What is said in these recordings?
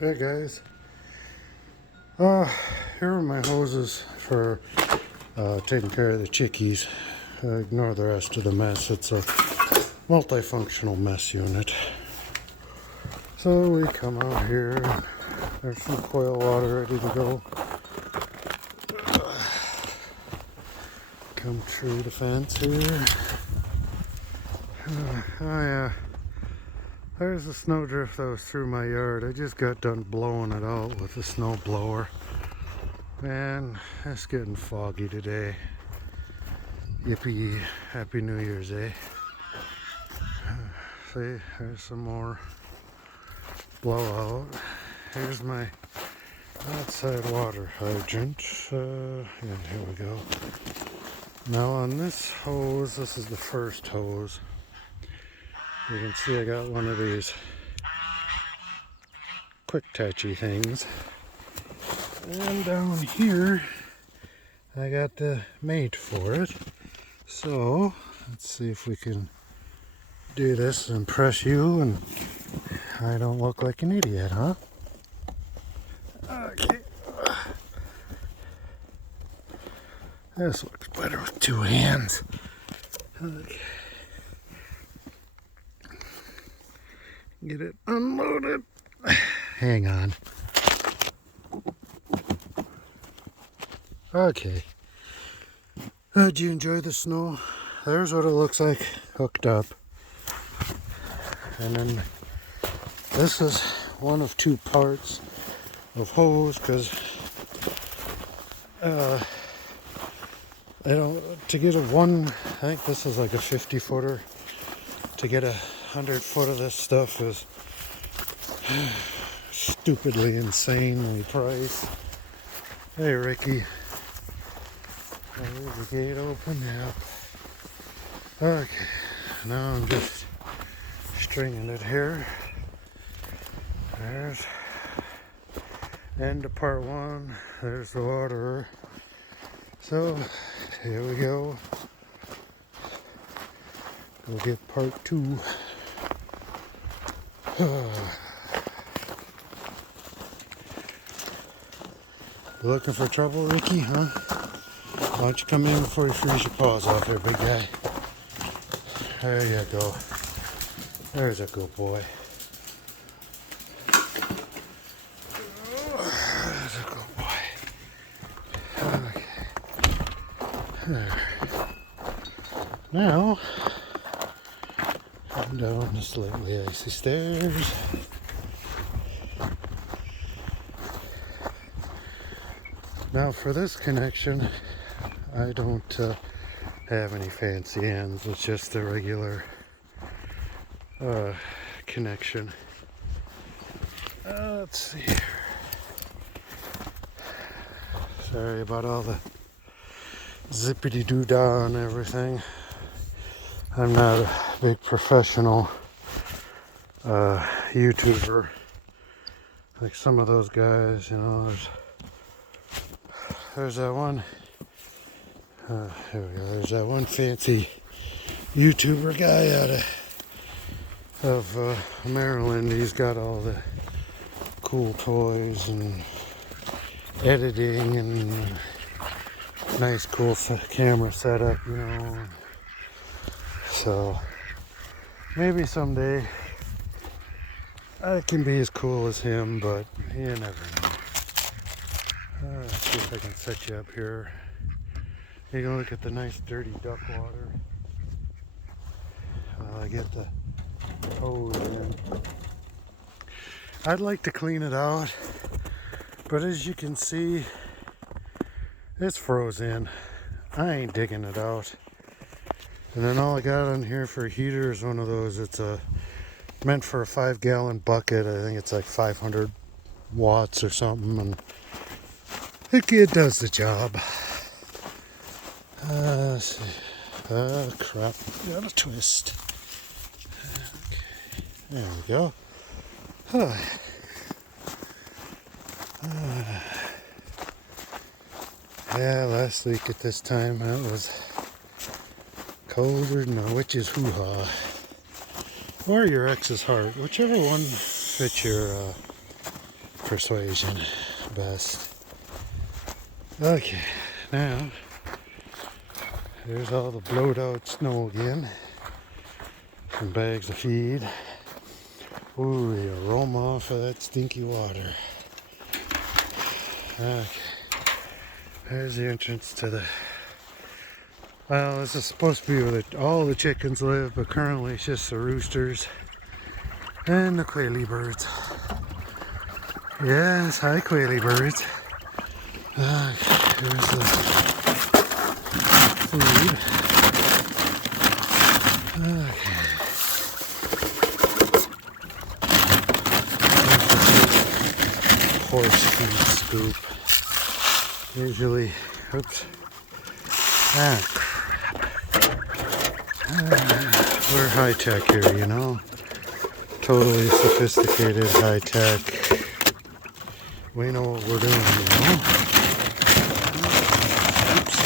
Hey guys, here are my hoses for taking care of the chickies. Ignore the rest of the mess. It's a multifunctional mess unit. So we come out here, and there's some coil water ready to go. Come through the fence here. Oh yeah, there's the snowdrift that was through my yard. I just got done blowing it out with the snow blower. Man, it's getting foggy today. Yippee, Happy New Year's, eh? See, there's some more blowout. Here's my outside water hydrant. And here we go. Now on this hose, this is the first hose. You can see I got one of these quick touchy things. And down here, I got the mate for it. So, let's see if we can do this and impress you and I don't look like an idiot, huh? Okay. This looks better with two hands. Okay. Get it unloaded. Hang on. Okay. Did you enjoy the snow? There's what it looks like hooked up. And then this is one of two parts of hose because I don't, to get I think this is like a 50 footer. To get 100 foot of this stuff is stupidly, insanely priced. Hey Ricky. There's the gate open now. Okay, now I'm just stringing it here. There's end of part one. There's the waterer. So here we go. We'll get part two. Looking for trouble, Ricky, huh? Why don't you come in before you freeze your paws off here, big guy? There you go. There's a good boy. There's a good boy. Okay. There. Now, come down the slightly icy stairs. Now for this connection, I don't have any fancy ends. It's just a regular connection. Let's see here. Sorry about all the zippity doo dah and everything. I'm not a big professional YouTuber like some of those guys, you know. There's that one. Here we go. There's that one fancy YouTuber guy out of Maryland. He's got all the cool toys and editing and nice cool camera setup, you know. So maybe someday I can be as cool as him, but you never know. Let's see if I can set you up here. You can look at the nice dirty duck water. I get the hose in. I'd like to clean it out, but as you can see, it's frozen. I ain't digging it out. And then all I got on here for a heater is one of those. It's meant for a 5-gallon bucket. I think it's like 500 watts or something, and it does the job. Let's see. Oh crap! Got a twist. Okay, there we go. Yeah, last week at this time it was colder than a witch's hoo-ha. Or your ex's heart, whichever one fits your persuasion best. Okay, now there's all the blowed out snow again. Some bags of feed. Ooh, the aroma off of that stinky water. Okay, there's the entrance to the... Well, this is supposed to be where all the chickens live, but currently it's just the roosters and the quaily birds. Yes, hi quaily birds. Here's the food. Okay. Horse feed scoop. Usually, oops. Crap. We're high tech here, you know. Totally sophisticated high tech. We know what we're doing, you know. Oops,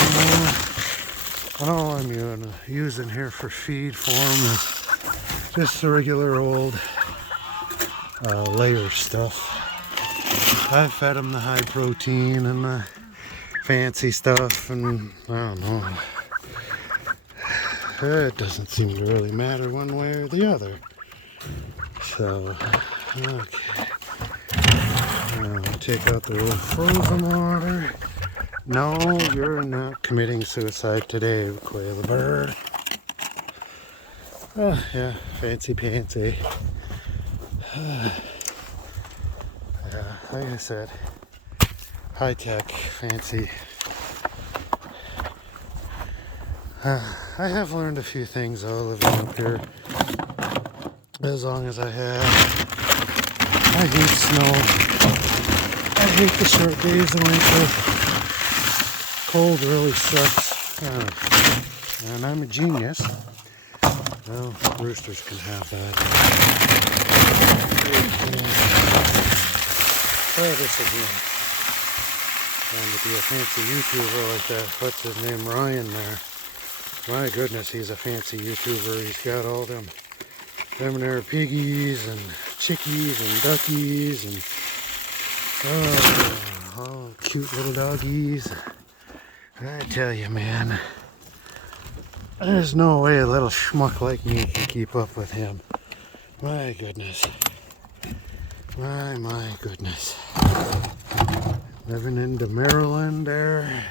and all I'm using here for feed form is just the regular old layer stuff. I've fed them the high protein and the fancy stuff, and I don't know. It doesn't seem to really matter one way or the other. So, okay. I'll take out the old frozen water. No, you're not committing suicide today, Quail the bird. Oh, yeah, fancy pantsy. Yeah, like I said, high tech, fancy. I have learned a few things though living up here. As long as I have. I hate snow. I hate the short days of winter. Cold really sucks. And I'm a genius. Well, roosters can have that. Try this again. Trying to be a fancy YouTuber like that. What's his name? Ryan there. My goodness, he's a fancy YouTuber. He's got all them there piggies and chickies and duckies and all cute little doggies. I tell you, man, there's no way a little schmuck like me can keep up with him. My goodness. My goodness. Living into Maryland there.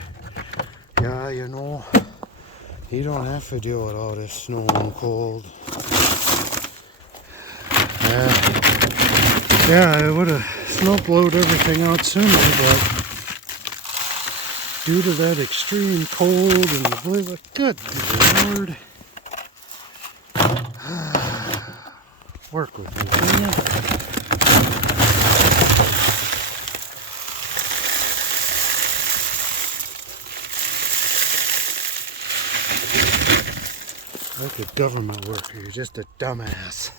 Yeah, you know, you don't have to deal with all this snow and cold. Yeah, I would have snowblowed everything out sooner, but due to that extreme cold and the blizzard, good Lord. Work with me, can you? Like a government worker, you're just a dumbass.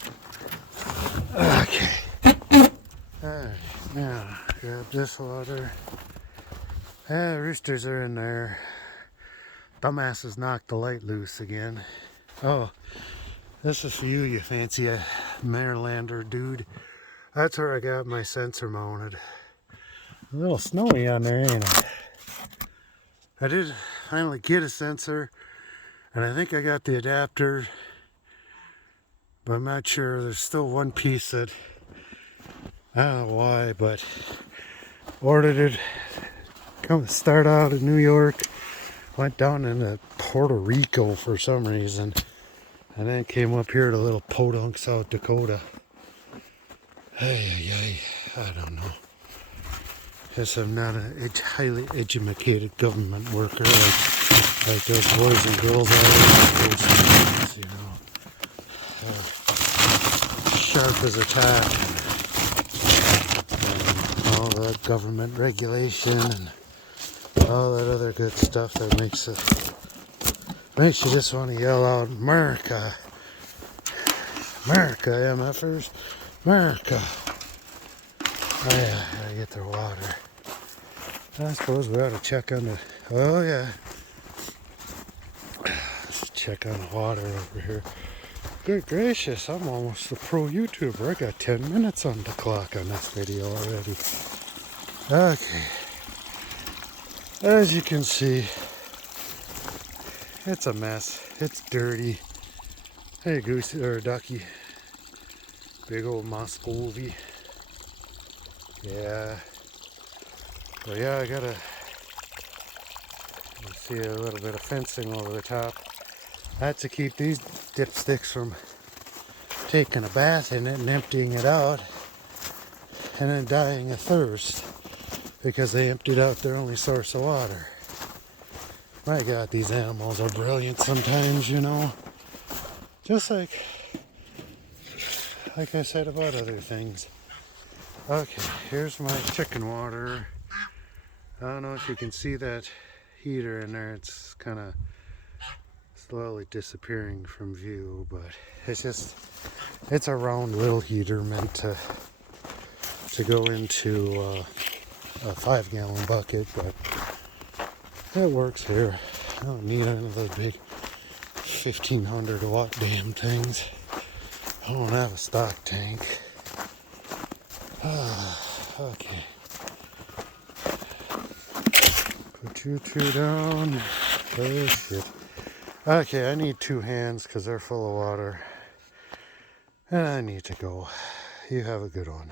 Okay. Alright, now grab this water. Yeah, roosters are in there. Dumbasses knocked the light loose again. Oh, this is for you, you fancy Marylander dude. That's where I got my sensor mounted. A little snowy on there, ain't it? I did finally get a sensor. And I think I got the adapter, but I'm not sure. There's still one piece that, I don't know why, but ordered it. Start out in New York, went down into Puerto Rico for some reason, and then came up here to little Podunk, South Dakota. Hey, I don't know. Guess I'm not a highly educated government worker like those boys and girls are, you know, sharp as a tack, and all that government regulation and all that other good stuff that makes you just want to yell out, America, America, MFers, America. Oh yeah, gotta get their water. I suppose we ought to check on the, oh yeah. Check on the water over here. Good gracious, I'm almost a pro YouTuber. I got 10 minutes on the clock on this video already. Okay. As you can see, it's a mess. It's dirty. Hey, goosey or ducky. Big old Muscovy. Yeah. So yeah, I gotta see a little bit of fencing over the top. I had to keep these dipsticks from taking a bath in it and emptying it out and then dying of thirst because they emptied out their only source of water. My God, these animals are brilliant sometimes, you know. Just like I said about other things. Okay, here's my chicken water. I don't know if you can see that heater in there. It's kind of slowly disappearing from view, but it's a round little heater meant to go into a 5-gallon bucket, but it works here. I don't need any of those big 1500 watt damn things. I don't have a stock tank. Okay. Put you two down. Oh shit. Okay, I need 2 hands because they're full of water. And I need to go. You have a good one.